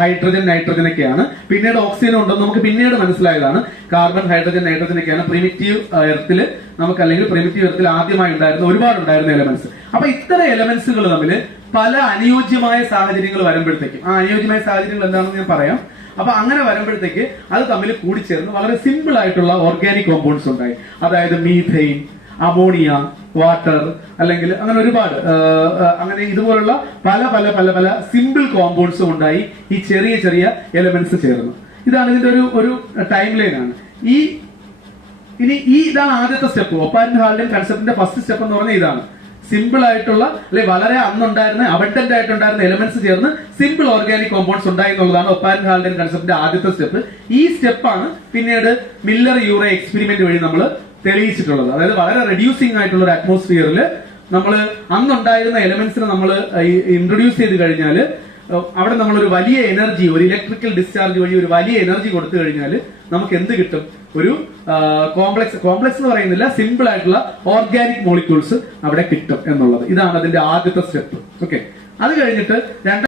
ഹൈഡ്രജൻ നൈട്രജൻ ഒക്കെയാണ് പിന്നീട് ഓക്സിജൻ ഉണ്ടോ നമുക്ക് പിന്നീട് മനസ്സിലായതാണ്. കാർബൺ ഹൈഡ്രജൻ നൈട്രജൻ ഒക്കെയാണ് പ്രിമിറ്റീവ് എർത്തിൽ നമുക്ക് അല്ലെങ്കിൽ പ്രിമിറ്റീവ് എർത്തിൽ ആദ്യമായി ഉണ്ടായിരുന്ന ഒരുപാട് ഉണ്ടായിരുന്ന എലമെന്റ്സ് അപ്പൊ ഇത്തരം എലമെന്റ്സുകൾ തമ്മിൽ പല അനുയോജ്യമായ സാഹചര്യങ്ങൾ വരുമ്പോഴത്തേക്കും. ആ അനുയോജ്യമായ സാഹചര്യങ്ങൾ എന്താണെന്ന് ഞാൻ പറയാം. അപ്പൊ അങ്ങനെ വരുമ്പോഴത്തേക്ക് അത് തമ്മിൽ കൂടിച്ചേർന്ന് വളരെ സിമ്പിൾ ആയിട്ടുള്ള ഓർഗാനിക് കോമ്പൗണ്ട്സ് ഉണ്ടായി. അതായത് മീഥെയിൻ അമോണിയ വാട്ടർ അല്ലെങ്കിൽ അങ്ങനെ ഒരുപാട് അങ്ങനെ ഇതുപോലുള്ള പല പല പല പല സിമ്പിൾ കോമ്പൗണ്ട്സും ഉണ്ടായി ഈ ചെറിയ ചെറിയ എലമെന്റ്സ് ചേർന്ന്. ഇതാണ് ഇതിന്റെ ഒരു ഒരു ടൈം ലൈൻ ആണ്. ഈ ഇനി ഈ ഇതാണ് ആദ്യത്തെ സ്റ്റെപ്പ് ഒപ്പാൻഡ് ഹാളിന്റെ കൺസെപ്റ്റിന്റെ ഫസ്റ്റ് സ്റ്റെപ്പ് എന്ന് പറഞ്ഞാൽ ഇതാണ്. സിമ്പിൾ ആയിട്ടുള്ള അല്ലെ വളരെ അന്നുണ്ടായിരുന്ന അബണ്ടന്റ് ആയിട്ടുണ്ടായിരുന്ന എലമെന്റ്സ് ചേർന്ന് സിമ്പിൾ ഓർഗാനിക് കോമ്പൗണ്ട്സ് ഉണ്ടായി എന്നുള്ളതാണ് ഒപ്പാൻ ഹാൾഡൻ കൺസെപ്റ്റിന്റെ ആദ്യത്തെ സ്റ്റെപ്പ് ഈ സ്റ്റെപ്പാണ് പിന്നീട് മില്ലർ യൂറ എക്സ്പെരിമെന്റ് വഴി നമ്മൾ തെളിയിച്ചിട്ടുള്ളത്. അതായത് വളരെ റെഡ്യൂസിംഗ് ആയിട്ടുള്ള ഒരു അറ്റ്മോസ്ഫിയറിൽ നമ്മൾ അന്നുണ്ടായിരുന്ന എലമെന്റ്സിനെ നമ്മൾ ഇൻട്രൊഡ്യൂസ് ചെയ്ത് കഴിഞ്ഞാൽ അവിടെ നമ്മൾ ഒരു വലിയ എനർജി ഒരു ഇലക്ട്രിക്കൽ ഡിസ്ചാർജ് വഴി ഒരു വലിയ എനർജി കൊടുത്തു കഴിഞ്ഞാൽ നമുക്ക് എന്ത് കിട്ടും? ഒരു കോംപ്ലക്സ് കോംപ്ലക്സ് എന്ന് പറയുന്നില്ല സിമ്പിൾ ആയിട്ടുള്ള ഓർഗാനിക് മോളിക്യൂൾസ് അവിടെ കിട്ടും എന്നുള്ളത്. ഇതാണ് അതിന്റെ ആദ്യത്തെ സ്റ്റെപ്പ് ഓക്കെ അത് കഴിഞ്ഞിട്ട് രണ്ടാം